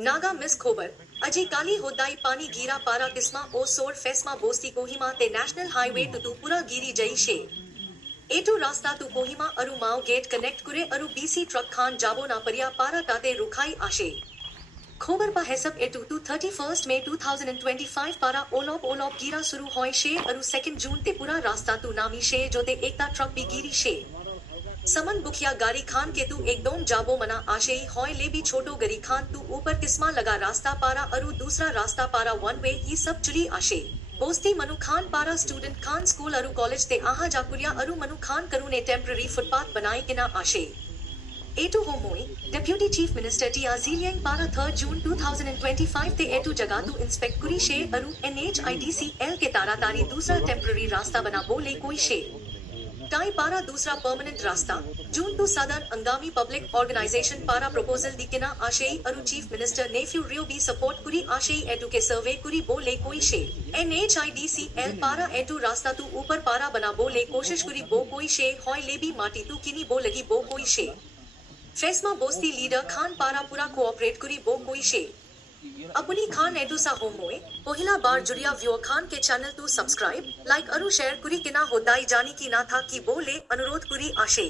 Naga miss खोबर अजी काली होदाई पानी गीरा पारा किस्मा ओ सोर फेस्मा बोस्ती कोहिमा ते नेशनल हाईवे टू पूरा गिरी जई शे एटू रास्ता तू कोहिमा अरु माओ गेट कनेक्ट कुरे अरु बीसी ट्रक खान जाबो ना परिया पारा ताते रुखाई आशे खोबर पा हेसप एटू टू 31 मई 2025 पारा ओलोप गिरा शुरू होय शे अरु 2 जून ते पूरा रास्ता तू नामी शे जोते एकता ट्रक भी गिरी शे समन बुखिया गारी खान के तू एकदम जाबो मना आशेई होय ले भी छोटो गरी खान तू ऊपर किस्मा लगा रास्ता पारा अरु दूसरा रास्ता पारा वन वे ही सब चुली आशे बोस्ती मनु खान पारा स्टूडेंट खान स्कूल अरु कॉलेज ते आहा जाकुरिया अरु मनु खान करू ने टेम्पररी फुटपाथ बनाए किना आशे एटू होमोई डेप्यूटी चीफ मिनिस्टर टी आजीलियंग पारा 3 जून 2025 ते एटू जगातू इंस्पेक्ट कुरी शे अरु NHIDCL के तारातारी दूसरा टेम्पररी रास्ता बना बोले कोई शे टाई पारा दूसरा परमानेंट रास्ता June to southern Angami public organisation पारा प्रपोजल दिकिना आशेई अरु चीफ मिनिस्टर नेफ्यू रियो भी सपोर्ट कुरी आशेई एटू के सर्वे कुरी बोले कोई शे NHIDCL पारा एटू रास्ता तू ऊपर पारा बना बोले कोशिश कुरी बो कोई शे होय ले भी माटी तू किनी बो लगी बो कोई शे फेस्मा बोस्ती लीडर खान पारा पूरा कोऑपरेट कुरी बो कोई शे अपुनी खान एडुसा होमोए पहिला बार जुड़िया व्यूअर खान के चैनल तू सब्सक्राइब लाइक अरु शेयर कुरी किना होदाई जानी की ना था कि बोले अनुरोध कुरी आशे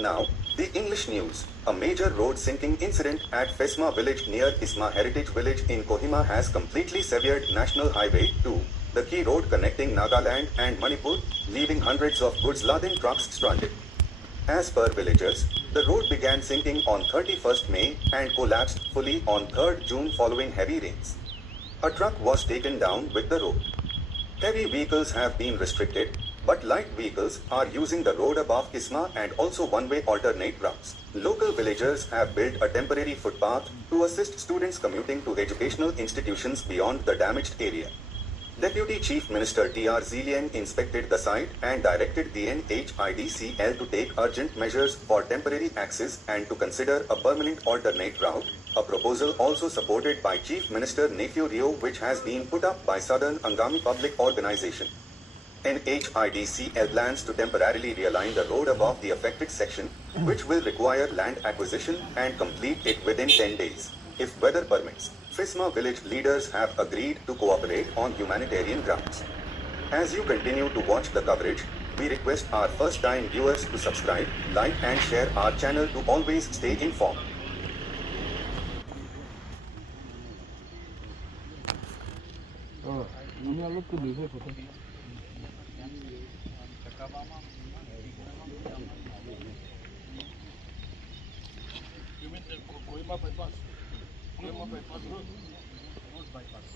Now, the English news. A major road sinking incident at Fesma village near Isma Heritage Village in Kohima has completely severed National Highway 2, the key road connecting Nagaland and Manipur, leaving hundreds of goods-laden trucks stranded. As per villagers, the road began sinking on 31st May and collapsed fully on 3rd June following heavy rains. A truck was taken down with the road. Heavy vehicles have been restricted, but light vehicles are using the road above Kisma and also one-way alternate routes. Local villagers have built a temporary footpath to assist students commuting to educational institutions beyond the damaged area. Deputy Chief Minister T.R. Zilian inspected the site and directed the NHIDCL to take urgent measures for temporary access and to consider a permanent alternate route, a proposal also supported by Chief Minister Nephyu Rio which has been put up by Southern Angami Public Organization. NHIDCL plans to temporarily realign the road above the affected section, which will require land acquisition and complete it within 10 days, if weather permits. Fisma village leaders have agreed to cooperate on humanitarian grounds. As you continue to watch the coverage, we request our first-time viewers to subscribe, like and share our channel to always stay informed. You mean the Kohima bypass? Kohima bypass road? Road bypass.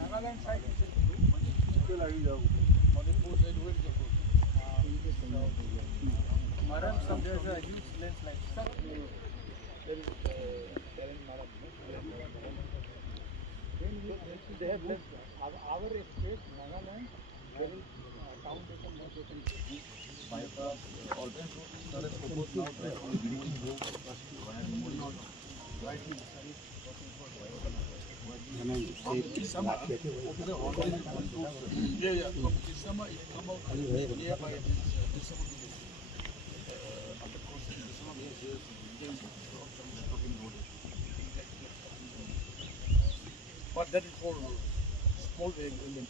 Nagaland side is Manipur side where is the road? Maran, there's a huge landslide. There is Maran. They have left our state, Nagaland, there is town taken, no taken. Bypass, alternate road, there is proposed now that on the beginning road, right in the side, yeah. From Kisama, it come out nearby Kisama village. After crossing Kisama village, there is stopping road. But that is for small vehicle.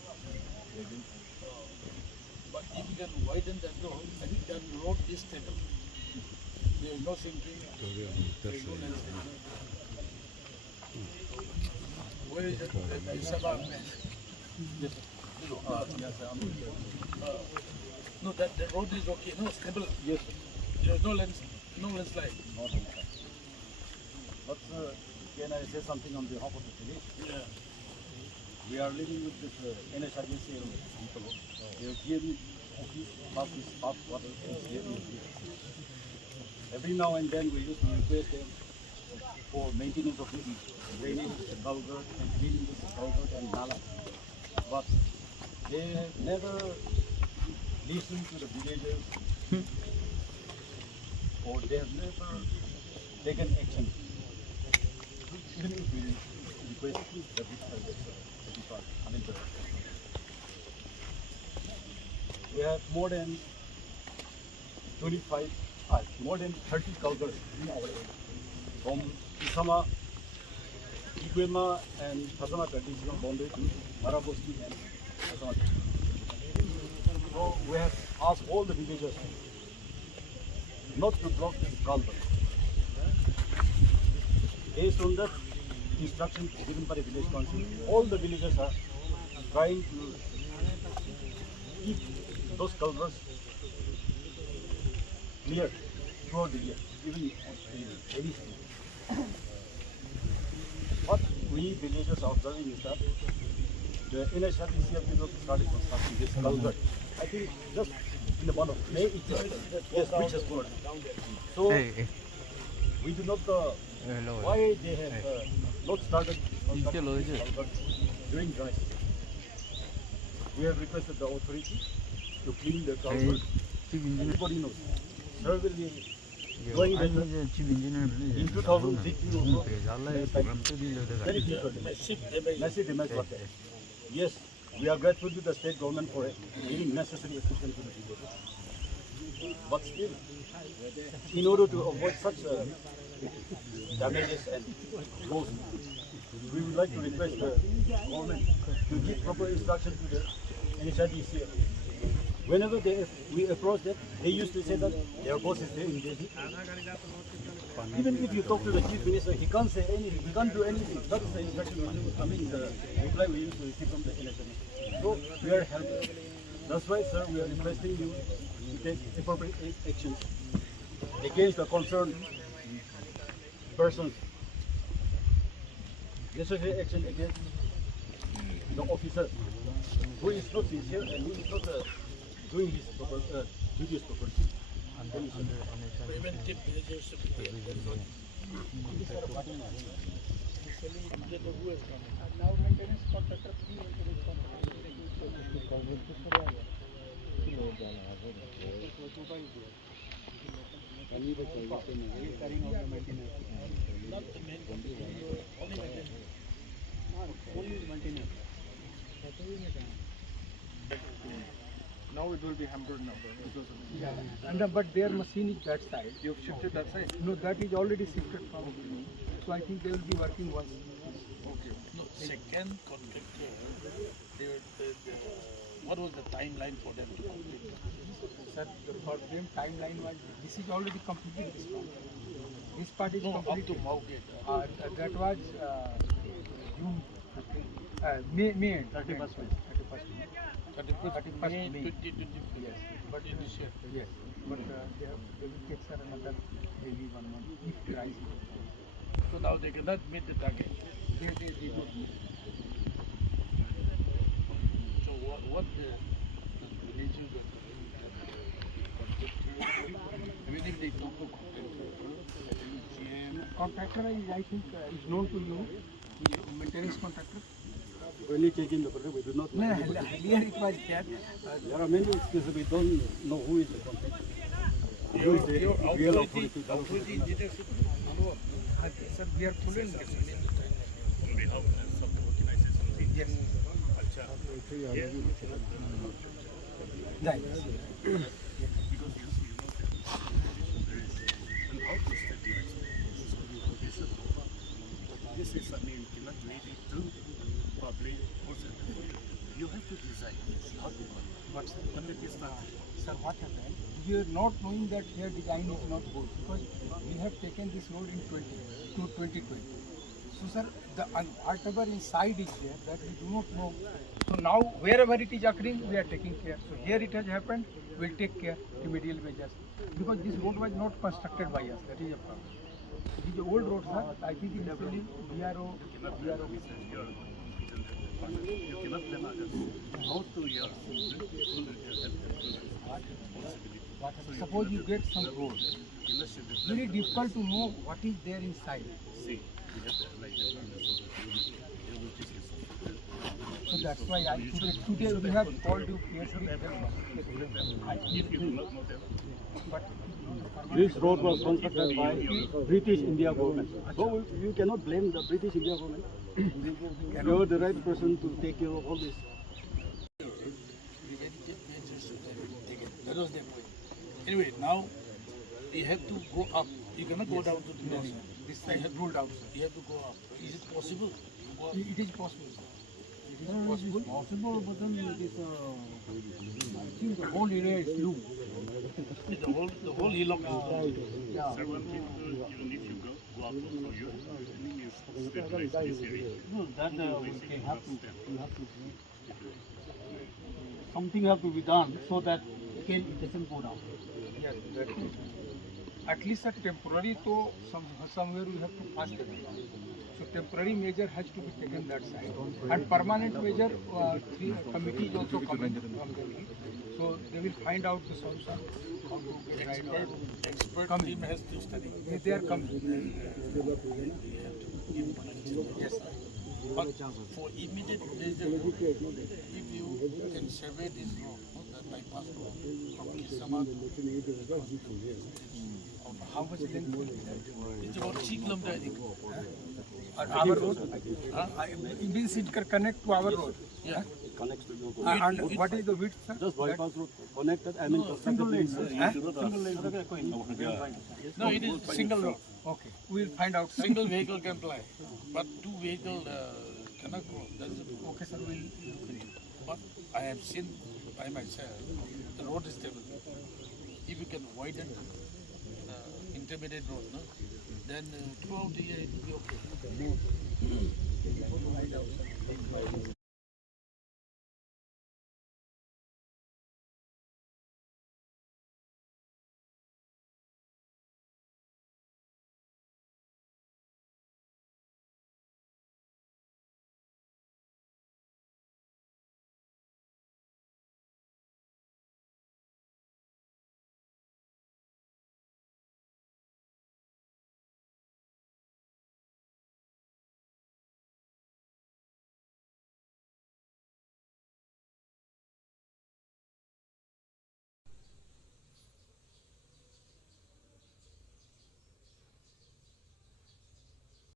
But if you can widen that road, I think that road is stable. There is no sinking. There is no landslide. Where is it? Yes, No, that the road is okay. No, stable. Yes, sir. There's no landslide. Not on time. But can I say something on behalf of the village? Yeah. We are living with this NHIDC people. Their GM office, half water, and GM is here. Every now and then we used to request them for maintenance of this drainage, culvert, and cleaning this culvert and nala. But they have never listened to the villagers, or they have never taken action. Even if we request the we have more than 25, more than 30 culverts in our area. From Isama, Iguema and Hasama traditional Bombay to Marabosti and Hasama. So we have asked all the villagers not to block this culvert. Based on that instruction given by the village council, all the villagers are trying to keep those culverts clear throughout the year, even in any season. What we villagers are observing is that the NHRDC people started constructing this culvert. I think just in the month of May, yes, which has gone. So we do not know why they have not started constructing this culvert during dry season. We have requested the authority to clean the culvert. Everybody knows. Sir will be going there. In 2015 also, very people, massive damage was there. Yes, we are grateful to the state government for giving necessary assistance to the people. But still, in order to avoid such damages and loss, we would like to request the government to give proper instruction to the NHRDC. Whenever we approach them, they used to say that their boss is there in Delhi. Even if you talk to the chief minister, he can't say anything, he can't do anything. That is the instruction, the reply we used to receive from the NHRDC. So we are helpless. That's why, sir, we are requesting you to take appropriate actions against the concerned persons. Necessary action against the officer who is not sincere and who is not doing his duties properly. Even tip villagers should be there. Now maintenance contractor, pre-maintenance contractor. Carrying out the maintenance. Not the maintenance, only maintenance. Only maintenance. Now it will be hampered now because of this. Yeah. And but their machine is that side. You've shifted that side? No, that is already shifted from beginning. So I think they will be working once. Okay. No, second contractor, what was the timeline for them to complete? Sir, for them timeline was, this is already completed this part. This part is No, up completed. to Mowgate. That was June, May end. 31st May. 31st May May. 2023. Yes. But in this year. Yes. But they will take sir another maybe 1 month if price is. So now they cannot meet the target. They don't need. So what the villagers are doing, even if they talk of Contractor I think is known to you. Maintenance contractor. When taking the project, we do not know. No, anybody. earlier it was there. There are many excuses, we don't know who is the contractor. Who is the real authority. authority engineer should follow up. Sir, we are following this. Yes. Right. This is, I mean, you cannot leave it to public person. You have to design this, how to work. But sir, But it is not. sir, what happened? We are not knowing that here design is not good because we have taken this road in 2020. So sir, whatever inside is there that we do not know. So now wherever it is occurring, we are taking care. So here it has happened, we'll take care, remedial measures. Because this road was not constructed by us, that is a problem. It is an old road, sir. I think initially BRO. You cannot blame others. How to yours? Suppose you get some road, very difficult to know what is there inside. See, we have like So that's why today we have called you PSP. if you do not know them, But This road was constructed by British India government. So you cannot blame the British India government. You are the right person to take care of all this. That was their point. Anyway, now you have to go up. You cannot go down to the north. this side is ruled out. You have to go up. Is it possible? to go up? It is possible, sir. It is possible. But then it is, I think the whole area is low. The whole hillock. Yeah. even if you go up, so you need to stabilize this area. no, that we have to, something have to be done so that again it doesn't go down. Yes, that is. At least a temporary, so somewhere we have to pass the line. So temporary measure has to be taken that side. And permanent measure, three committees also comment from the league. So they will find out the solution. How to get right out. Expert team has to study. They are coming. Yes, sir. But for immediate measure, if you can survey this road, that bypass road from Kisama to How much length will be there? it's about 3 kilometers, I think. Our road? It means it can connect to our road. Yeah. Connects to your And what is the width, sir? just bypass road connected. I mean, Single lane, sir. Huh? single lane. No, it is single road. Okay, we will find out. Sir. Single vehicle can fly, but two vehicle cannot go. That's the problem. Okay, sir, we will look into it. But I have seen by myself, the road is stable. If you can widen intermediate road, no, then throughout the year it will be okay.